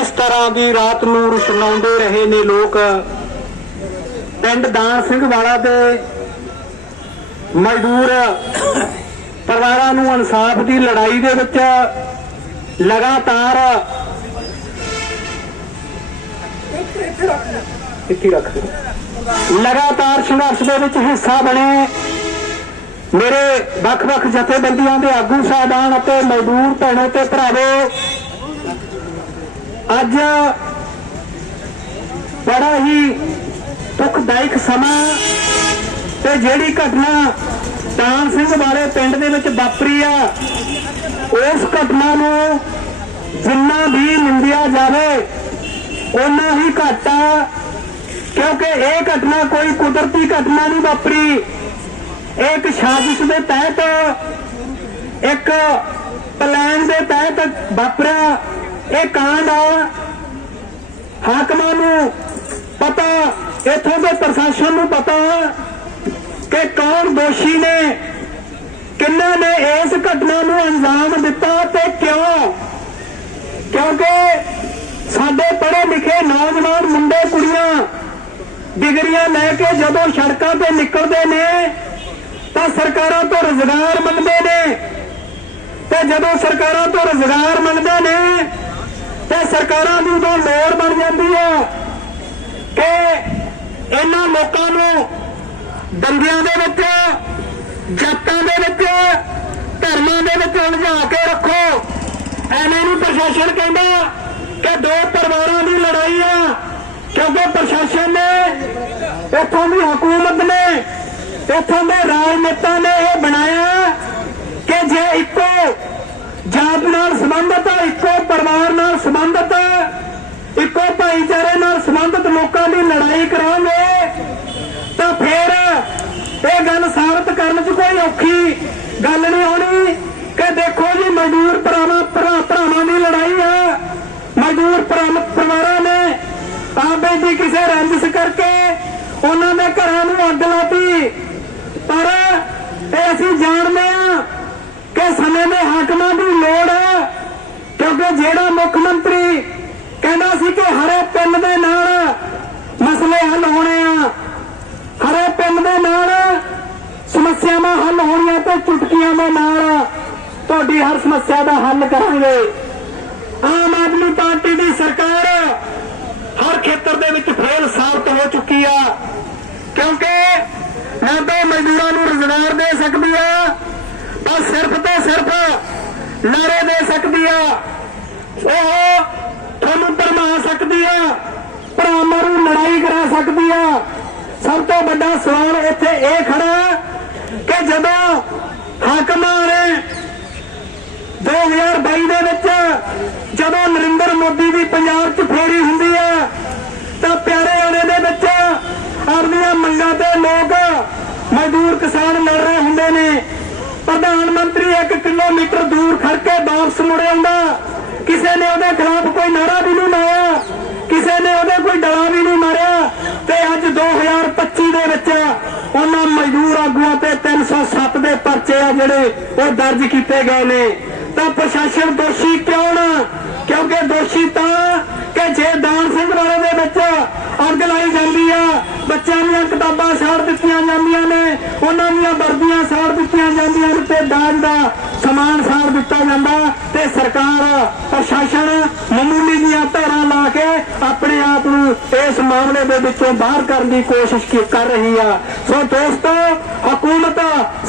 ਇਸ ਤਰ੍ਹਾਂ ਦੀ ਰਾਤ ਨੂੰ ਰੁਸ਼ਨਾਉਂਦੇ ਰਹੇ ਨੇ ਲੋਕ। ਪਿੰਡ ਦਾਨ ਸਿੰਘ ਵਾਲਾ ਦੇ ਮਜ਼ਦੂਰ ਪਰਿਵਾਰਾਂ ਨੂੰ ਇਨਸਾਫ ਦੀ ਲੜਾਈ ਦੇ ਵਿੱਚ ਲਗਾਤਾਰ ਇੱਥੇ ਰੱਖ ਲਗਾਤਾਰ ਸੰਘਰਸ਼ ਦੇ ਵਿੱਚ ਹਿੱਸਾ ਬਣੇ ਮੇਰੇ ਵੱਖ-ਵੱਖ ਜਥੇਬੰਦੀਆਂ ਦੇ ਆਗੂ ਸਾਹਿਬਾਨ ਅਤੇ ਮਜ਼ਦੂਰ ਭੈਣੋ ਤੇ ਭਰਾਵੋ ਅੱਜ ਬੜਾ ਹੀ ਦੁਖਦਾਇਕ ਸਮਾਂ ਤੇ ਜਿਹੜੀ ਘਟਨਾ ਤਾਨ ਸਿੰਘ ਵਾਲੇ ਪਿੰਡ ਦੇ ਵਿੱਚ ਵਾਪਰੀ ਆ, ਉਸ ਘਟਨਾ ਨੂੰ ਜਿੰਨਾ ਵੀ ਨਿੰਦਿਆ ਜਾਵੇ ਉਹਨਾਂ ਹੀ ਘੱਟ ਆ ਕਿਉਂਕਿ ਇਹ ਘਟਨਾ ਕੋਈ ਕੁਦਰਤੀ ਘਟਨਾ ਨਹੀਂ ਵਾਪਰੀ। ਇਹ ਇੱਕ ਸਾਜ਼ਿਸ਼ ਦੇ ਤਹਿਤ, ਇੱਕ ਪਲਾਨ ਦੇ ਤਹਿਤ ਵਾਪਰਿਆ। ਇਹ ਕਾਂਡ ਆ ਹਾਕਮਾਂ ਨੂੰ ਪਤਾ, ਇਥੋਂ ਦੇ ਪ੍ਰਸ਼ਾਸਨ ਨੂੰ ਪਤਾ ਕਿ ਕੌਣ ਦੋਸ਼ੀ ਨੇ, ਕਿੰਨਾਂ ਨੇ ਇਸ ਘਟਨਾ ਨੂੰ ਅੰਜਾਮ ਦਿੱਤਾ ਤੇ ਕਿਉਂ? ਕਿਉਂਕਿ ਸਾਡੇ ਪੜ੍ਹੇ ਲਿਖੇ ਨੌਜਵਾਨ ਮੁੰਡੇ ਕੁੜੀਆਂ ਡਿਗਰੀਆਂ ਲੈ ਕੇ ਜਦੋਂ ਸੜਕਾਂ ਤੇ ਨਿਕਲਦੇ ਨੇ, ਤਾਂ ਸਰਕਾਰਾਂ ਤੋਂ ਰੁਜ਼ਗਾਰ ਮੰਗਦੇ ਨੇ ਤੇ ਜਦੋਂ ਸਰਕਾਰਾਂ ਤੋਂ ਰੁਜ਼ਗਾਰ ਮੰਗਦੇ ਨੇ ਤੇ ਸਰਕਾਰਾਂ ਦੀ ਉਦੋਂ ਲੋੜ ਬਣ ਜਾਂਦੀ ਹੈ ਕਿ ਇਹਨਾਂ ਲੋਕਾਂ ਨੂੰ ਦੰਗਿਆਂ ਦੇ ਵਿੱਚ, ਜਾਤਾਂ ਦੇ ਵਿੱਚ, ਧਰਮਾਂ ਦੇ ਵਿੱਚ ਉਲਝਾ ਕੇ ਰੱਖੋ। ਐਵੇਂ ਨੂੰ ਪ੍ਰਸ਼ਾਸਨ ਕਹਿੰਦਾ ਕਿ ਦੋ ਪਰਿਵਾਰਾਂ ਦੀ ਲੜਾਈ ਆ, ਕਿਉਂਕਿ ਪ੍ਰਸ਼ਾਸਨ ਨੇ ਇੱਥੋਂ ਦੀ ਹਕੂਮਤ ਨੇ, ਇੱਥੋਂ ਦੇ ਰਾਜਨੇਤਾ ਨੇ ਇਹ ਬਣਾਇਆ ਕਿ ਜੇ ਇੱਕੋ ਜਾਤ ਨਾਲ ਸੰਬੰਧਤ ਆ ਇੱਕੋ ਪਰਿਵਾਰ ਨਾਲ ਸੰਬੰਧਤ ਆ, ਇੱਕੋ ਭਾਈਚਾਰੇ ਨਾਲ ਸੰਬੰਧਿਤ ਲੋਕਾਂ ਦੀ ਲੜਾਈ ਕਰਾਂਗੇ ਤਾਂ ਫਿਰ ਇਹ ਗੱਲ ਸਾਬਤ ਕਰਨ 'ਚ ਕੋਈ ਔਖੀ ਗੱਲ ਨਹੀਂ ਹੋਣੀ ਕਿ ਦੇਖੋ ਜੀ ਮਜ਼ਦੂਰ ਭਰਾਵਾਂ ਭਰਾ ਭਰਾਵਾਂ ਦੀ ਲੜਾਈ ਆ। ਮਜ਼ਦੂਰ ਪਰਿਵਾਰਾਂ ਨੇ ਆਪੇ ਦੀ ਕਿਸੇ ਰੰਜਿਸ਼ ਕਰਕੇ ਉਹਨਾਂ ਦੇ ਘਰਾਂ ਨੂੰ ਅੱਗ ਲਾਤੀ। ਪਰ ਇਹ ਅਸੀਂ ਜਾਣਦੇ ਆ ਸਮੇਂ ਦੇ ਹਾਕਮਾਂ ਦੀ ਲੋੜ ਹੈ। ਕਿਉਂਕਿ ਜਿਹੜਾ ਮੁੱਖ ਮੰਤਰੀ ਕਹਿੰਦਾ ਸੀ ਕਿ ਹਰੇ ਪਿੰਡ ਦੇ ਨਾਲ ਮਸਲੇ ਹੱਲ ਹੋਣੇ ਆ। ਹਰੇ ਪਿੰਡ ਦੇ ਨਾਲ ਸਮੱਸਿਆਵਾਂ ਹੱਲ ਹੋਣੀਆਂ ਤੇ ਚੁਟਕੀਆਂ ਦੇ ਨਾਲ ਤੁਹਾਡੀ ਹਰ ਸਮੱਸਿਆ ਦਾ ਹੱਲ ਕਰਾਂਗੇ। ਆਮ ਆਦਮੀ ਪਾਰਟੀ ਦੀ ਸਰਕਾਰ ਹਰ ਖੇਤਰ ਦੇ ਵਿੱਚ ਫੇਲ ਸਾਬਤ ਹੋ ਚੁੱਕੀ ਆ। ਕਿਉਂਕਿ ਨਾ ਤਾਂ ਮਜ਼ਦੂਰਾਂ ਨੂੰ ਰੁਜ਼ਗਾਰ ਦੇ ਸਕਦੀ ਆ। ਤਾਂ ਸਿਰਫ ਤੇ ਸਿਰਫ ਲਾਰੇ ਦੇ ਸਕਦੀ ਆ। ਉਹ ਤੁਹਾਨੂੰ ਧਰਮਾ ਸਕਦੀ ਆ, ਭਰਾਵਾਂ ਨੂੰ ਲੜਾਈ ਕਰਾ ਸਕਦੀ ਆ। ਸਭ ਤੋਂ ਵੱਡਾ ਸਵਾਲ ਇੱਥੇ ਇਹ ਖੜਾ ਕਿ ਜਦੋਂ ਹਾਕਮਾਂ ਨੇ 2022 ਦੇ ਵਿੱਚ ਜਦੋਂ ਨਰਿੰਦਰ ਮੋਦੀ ਦੀ ਪੰਜਾਬ 'ਚ ਫੇਰੀ ਹੁੰਦੀ ਆ, ਤਾਂ ਪਿਆਰੇ ਆਣੇ ਦੇ ਵਿੱਚ ਆਪਣੀਆਂ ਮੰਗਾਂ ਤੇ ਲੋਕ ਮਜ਼ਦੂਰ ਕਿਸਾਨ ਲੜ ਰਹੇ ਹੁੰਦੇ ਨੇ। ਪ੍ਰਧਾਨ ਮੰਤਰੀ 1 ਕਿਲੋਮੀਟਰ ਦੂਰ ਖੜ ਕੇ ਵਾਪਸ ਮੁੜ ਆਉਂਦਾ। ਕਿਸੇ ਨੇ ਉਹਦੇ ਖਿਲਾਫ ਕੋਈ ਨਾਰਾ ਵੀ ਨਹੀਂ ਲਾਇਆ ਕਿਸੇ ਨੇ ਉਹਦੇ ਕੋਈ ਡਲਾ ਵੀ ਨਹੀਂ ਮਾਰਿਆ। ਤੇ ਅੱਜ 2025 ਦੇ ਵਿੱਚ ਉਹਨਾਂ ਮਜ਼ਦੂਰ ਆਗੂਆਂ ਤੇ 307 ਦੇ ਪਰਚੇ ਆ ਜਿਹੜੇ ਉਹ ਦਰਜ ਕੀਤੇ ਗਏ ਨੇ। ਤਾਂ ਪ੍ਰਸ਼ਾਸਨ ਦੋਸ਼ੀ ਕਿਉਂ ਨਾ? ਕਿਉਂਕਿ ਦੋਸ਼ੀ ਤਾਂ ਕਿ ਜੇ ਦਾਨ ਸਿੰਘ ਵਾਲੇ ਦੇ ਵਿੱਚ ਅੱਗ ਲਾਈ ਜਾਂਦੀ ਆ, ਬੱਚਿਆਂ ਦੀਆਂ ਕਿਤਾਬਾਂ ਸਾੜ ਦਿੱਤੀਆਂ ਜਾਂਦੀਆਂ ਨੇ, ਉਹਨਾਂ ਦੀਆਂ ਵਰਦੀਆਂ ਸਾੜ ਦਿੱਤੀਆਂ ਦਾਜ ਦਾ ਸਮਾਨ ਸਾੜ ਦਿੱਤਾ ਜਾਂਦਾ ਤੇ ਸਰਕਾਰ, ਪ੍ਰਸ਼ਾਸਨ ਮਾਮੂਲੀ ਦੀਆਂ ਧਾਰਾਂ ਲਾ ਕੇ ਆਪਣੇ ਆਪ ਨੂੰ ਇਸ ਮਾਮਲੇ ਦੇ ਵਿੱਚੋਂ ਬਾਹਰ ਕਰਨ ਦੀ ਕੋਸ਼ਿਸ਼ ਕੀ- ਕਰ ਰਹੀ ਆ। ਸੋ ਦੋਸਤੋ, ਹਕੂਮਤ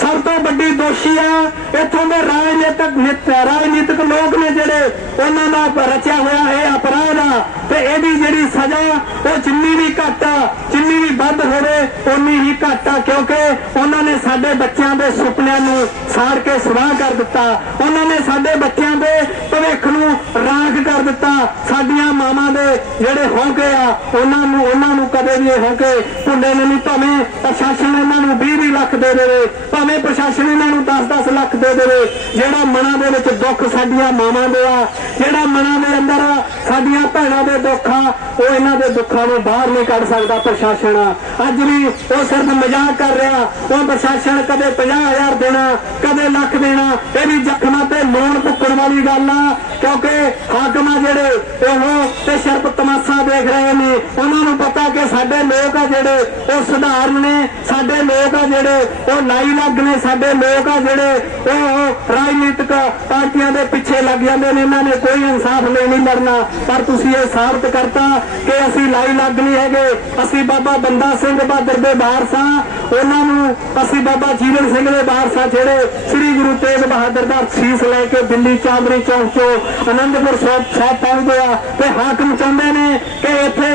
ਸਭ ਤੋਂ ਵੱਡੀ ਦੋਸ਼ੀ ਆ। ਇੱਥੋਂ ਦੇ ਰਾਜਨੀਤਿਕ ਰਾਜਨੀਤਿਕ ਲੋਕ ਨੇ ਜਿਹੜੇ ਉਹਨਾਂ ਦਾ ਰਚਿਆ ਹੋਇਆ ਇਹ ਅਪਰਾਧ ਆ ਤੇ ਇਹਦੀ ਜਿਹੜੀ ਸਜ਼ਾ, ਉਹ ਜਿੰਨੀ ਵੀ ਘੱਟ ਆ, ਜਿੰਨੀ ਵੀ ਵੱਧ ਹੋਵੇ ਉਨੀ ਹੀ ਘੱਟ ਆ, ਕਿਉਂਕਿ ਉਹਨਾਂ ਨੇ ਸਾਡੇ ਬੱਚਿਆਂ ਦੇ ਸੁਪਨਿਆਂ ਨੂੰ ਸਾੜ ਕੇ ਸਵਾਹ ਕਰ ਦਿੱਤਾ। ਉਹਨਾਂ ਨੇ ਸਾਡੇ ਬੱਚਿਆਂ ਦੇ ਭਵਿੱਖ ਨੂੰ ਰਾਖ ਕਰ ਦਿੱਤਾ। ਸਾਡੀਆਂ ਮਾਵਾਂ ਦੇ ਜਿਹੜੇ ਹੌਂਕੇ ਆ, ਉਹਨਾਂ ਨੂੰ ਉਹਨਾਂ ਨੂੰ ਕਦੇ ਵੀ ਇਹ ਹੌਂਕੇ ਭੁੱਲੇ ਨਹੀਂ ਭਾਵੇਂ ਪ੍ਰਸ਼ਾਸਨ ਇਹਨਾਂ ਨੂੰ 20 ਲੱਖ ਦੇ ਦੇਵੇ, ਭਾਵੇਂ ਪ੍ਰਸ਼ਾਸਨ ਇਹਨਾਂ ਨੂੰ 10-10 ਲੱਖ ਦੇ ਦੇਵੇ, ਜਿਹੜਾ ਮਨਾਂ ਦੇ ਵਿੱਚ ਦੁੱਖ ਸਾਡੀਆਂ ਮਾਵਾਂ ਦੇ ਆ ਜਿਹੜਾ ਮਨਾਂ ਦੇ ਅੰਦਰ ਸਾਡੀਆਂ ਭੈਣਾਂ ਦੇ ਦੁੱਖ ਆ, ਉਹ ਇਹਨਾਂ ਦੇ ਦੁੱਖਾਂ ਨੂੰ ਬਾਹਰ ਨਹੀਂ ਕੱਢ ਸਕਦਾ ਪ੍ਰਸ਼ਾਸਨ। ਅੱਜ ਵੀ ਉਹ ਸਿਰਫ ਮਜ਼ਾਕ ਕਰ ਰਿਹਾ, ਉਹ ਪ੍ਰਸ਼ਾਸਨ ਕਦੇ 50000 ਦੇਣਾ, ਕਦੇ ਲੱਖ ਦੇਣਾ, ਇਹ ਵੀ ਜ਼ਖਮਾਂ ਤੇ ਲੋਨ ਭੁੱਕਣ ਵਾਲੀ ਗੱਲ ਆ। ਕਿਉਂਕਿ ਹਾਕਮਾਂ ਜਿਹੜੇ ਉਹ ਤੇ ਸਿਰਫ ਤਮਾਸ਼ਾ ਦੇਖ ਰਹੇ ਨੇ, ਉਹਨਾਂ ਨੂੰ ਪਤਾ ਕਿ ਸਾਡੇ ਲੋਕ ਆ ਜਿਹੜੇ ਉਹ ਸੁਧਾਰਨ ਨੇ, ਸਾਡੇ ਲੋਕ ਆ ਜਿਹੜੇ ਉਹ ਲਾਈ ਲੱਗ ਨੇ, ਸਾਡੇ ਲੋਕ ਆ ਜਿਹੜੇ ਉਹ ਰਾਜਨੀਤਿਕ ਪਾਰਟੀਆਂ ਦੇ ਪਿੱਛੇ ਲੱਗ ਜਾਂਦੇ ਨੇ, ਇਹਨਾਂ ਨੇ ਕੋਈ ਇਨਸਾਫ ਲਈ ਨਹੀਂ ਲੜਨਾ। ਪਰ ਤੁਸੀਂ ਇਹ ਸਾਬਤ ਕਰਤਾ ਕਿ ਅਸੀਂ ਲਾਈ ਲੱਗ ਨਹੀਂ ਹੈਗੇ, ਅਸੀਂ ਬਾਬਾ ਬੰਦਾ ਸਿੰਘ ਬਹਾਦਰ ਦੇ ਵਾਰਸਾਂ ਉਹਨਾਂ ਨੂੰ ਅਸੀਂ ਬਾਬਾ ਜੀਵਨ ਸਿੰਘ ਦੇ ਵਾਰਸਾਂ ਜਿਹੜੇ ਸ੍ਰੀ ਗੁਰੂ ਤੇਗ ਬਹਾਦਰ ਦਾ ਸੀਸ ਲੈ ਕੇ ਦਿੱਲੀ ਚਾਂਦਨੀ ਚੌਕ ਤੋਂ ਅਨੰਦਪੁਰ ਸਾਹਿਬ ਸਾਹਿਬ ਪਹੁੰਚਦੇ ਆ ਤੇ ਹਾਕਮ ਚਾਹੁੰਦੇ ਨੇ ਕਿ ਇੱਥੇ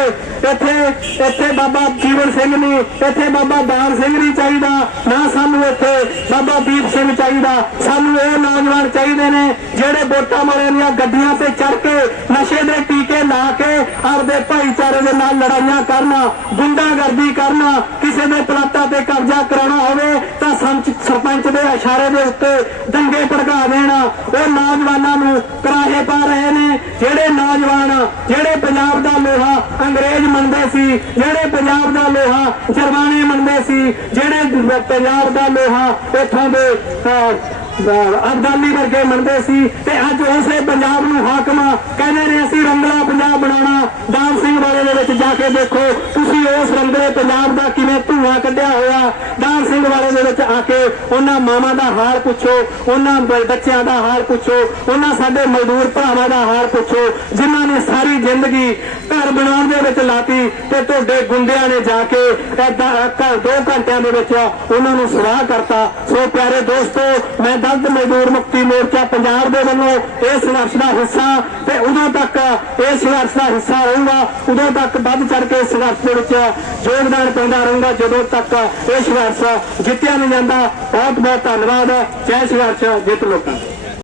ਇੱਥੇ ਇੱਥੇ ਬਾਬਾ ਜੀਵਨ ਸਿੰਘ ਨਹੀਂ ਇੱਥੇ ਬਾਬਾ ਦਾਨ ਸਿੰਘ ਨਹੀਂ ਚਾਹੀਦਾ, ਨਾ ਸਾਨੂੰ ਇੱਥੇ ਬਾਬਾ ਦੀਪ ਸਿੰਘ ਚਾਹੀਦਾ। ਸਾਨੂੰ ਇਹ ਨੌਜਵਾਨ ਚਾਹੀਦੇ ਨੇ ਜਿਹੜੇ ਵੋਟਾਂ ਮਾਰਿਆਂ ਦੀਆਂ ਗੱਡੀਆਂ ਤੇ ਚੜ ਕੇ ਨਸ਼ੇ ਦੇ ਟੀਕੇ ਲਾ ਕੇ ਆਪਦੇ ਭਾਈਚਾਰੇ ਦੇ ਨਾਲ ਲੜਾਈਆਂ ਕਰਨਾ, ਗੁੰਡਾਗਰਦੀ ਕਰਨਾ, ਕਿਸੇ ਦੇ ਪਲਾਟਾਂ ਤੇ ਕਬਜ਼ਾ ਕਰਾਉਣਾ ਹੋਵੇ ਤਾਂ ਸੰਚ- ਸਰਪੰਚ ਦੇ ਇਸ਼ਾਰੇ ਦੇ ਉੱਤੇ ਦੰਗੇ ਭੜਕਾ ਦੇਣਾ। ਉਹ ਨੌਜਵਾਨਾਂ ਨੂੰ ਕਰਾਹੇ ਪਾ ਰਹੇ ਨੇ। ਜਿਹੜੇ ਨੌਜਵਾਨ, ਜਿਹੜੇ ਪੰਜਾਬ ਦਾ ਲੋਹਾ ਅੰਗਰੇਜ਼ ਮੰਨਦੇ ਸੀ, ਜਿਹੜੇ ਪੰਜਾਬ ਦਾ ਲੋਹਾ ਜਰਮਾਨੇ ਮੰਨਦੇ ਸੀ, ਜਿਹੜੇ ਪੰਜਾਬ ਦਾ ਲੋਹਾ ਇੱਥੋਂ ਦੇ ਅਬਦਾਲੀ ਵਰਗੇ ਮੰਨਦੇ ਸੀ ਤੇ ਅੱਜ ਉਸੇ ਪੰਜਾਬ ਨੂੰ ਹਾਕਮ ਕਹਿੰਦੇ ਨੇ, ਅਸੀਂ ਰੰਗਲਾ ਪੰਜਾਬ ਬਣਾਉਣਾ। ਦਾਨ ਸਿੰਘ ਵਾਲੇ ਦੇ ਵਿੱਚ ਜਾ ਕੇ ਦੇਖੋ, ਤੁਸੀਂ ਉਸ ਰੰਗਲੇ ਪੰਜਾਬ ਦਾ ਕਿਵੇਂ ਧੂਆਂ ਕੱਢਿਆ ਹੋਇਆ। ਦਾਨ ਸਿੰਘ ਵਾਲੇ ਦੇ ਵਿੱਚ ਆ ਕੇ ਉਹਨਾਂ ਮਾਵਾਂ ਦਾ ਹਾਲ ਪੁੱਛੋ, ਉਹਨਾਂ ਬੱਚਿਆਂ ਦਾ ਹਾਲ ਪੁੱਛੋ, ਉਹਨਾਂ ਸਾਡੇ ਮਜ਼ਦੂਰ ਭਰਾਵਾਂ ਦਾ ਹਾਲ ਪੁੱਛੋ, ਜਿਨ੍ਹਾਂ ਨੇ ਸਾਰੀ ਜ਼ਿੰਦਗੀ ਘਰ ਬਣਾਉਣ ਦੇ ਵਿੱਚ ਲਾਤੀ ਤੇ ਤੁਹਾਡੇ ਗੁੰਡਿਆਂ ਨੇ ਜਾ ਕੇ ਏਦਾਂ ਘਰ ਦੋ ਘੰਟਿਆਂ ਦੇ ਵਿੱਚ ਉਹਨਾਂ ਨੂੰ ਸਵਾਹ ਕਰਤਾ। ਸੋ ਪਿਆਰੇ ਦੋਸਤੋ, ਮੈਂ ਦਲਤ ਮਜ਼ਦੂਰ ਮੁਕਤੀ ਮੋਰਚਾ ਪੰਜਾਬ ਦੇ ਵੱਲੋਂ ਇਹ ਸੰਘਰਸ਼ ਦਾ ਹਿੱਸਾ ਤੇ ਉਦੋਂ ਤੱਕ ਇਹ ਸੰਘਰਸ਼ ਦਾ ਹਿੱਸਾ ਰਹੂੰਗਾ। ਉਦੋਂ ਤੱਕ ਵੱਧ ਚੜ ਕੇ ਇਸ ਸੰਘਰਸ਼ ਦੇ ਵਿੱਚ ਯੋਗਦਾਨ ਪਾਉਂਦਾ ਰਹੂੰਗਾ। ਜਦੋਂ ਤੱਕ ਇਹ ਸੰਘਰਸ਼ ਜਿੱਤਿਆ ਨਹੀਂ ਜਾਂਦਾ ਬਹੁਤ ਬਹੁਤ ਧੰਨਵਾਦ। ਜੈ ਸੰਘਰਸ਼, ਜਿੱਤ ਲੋਕਾਂ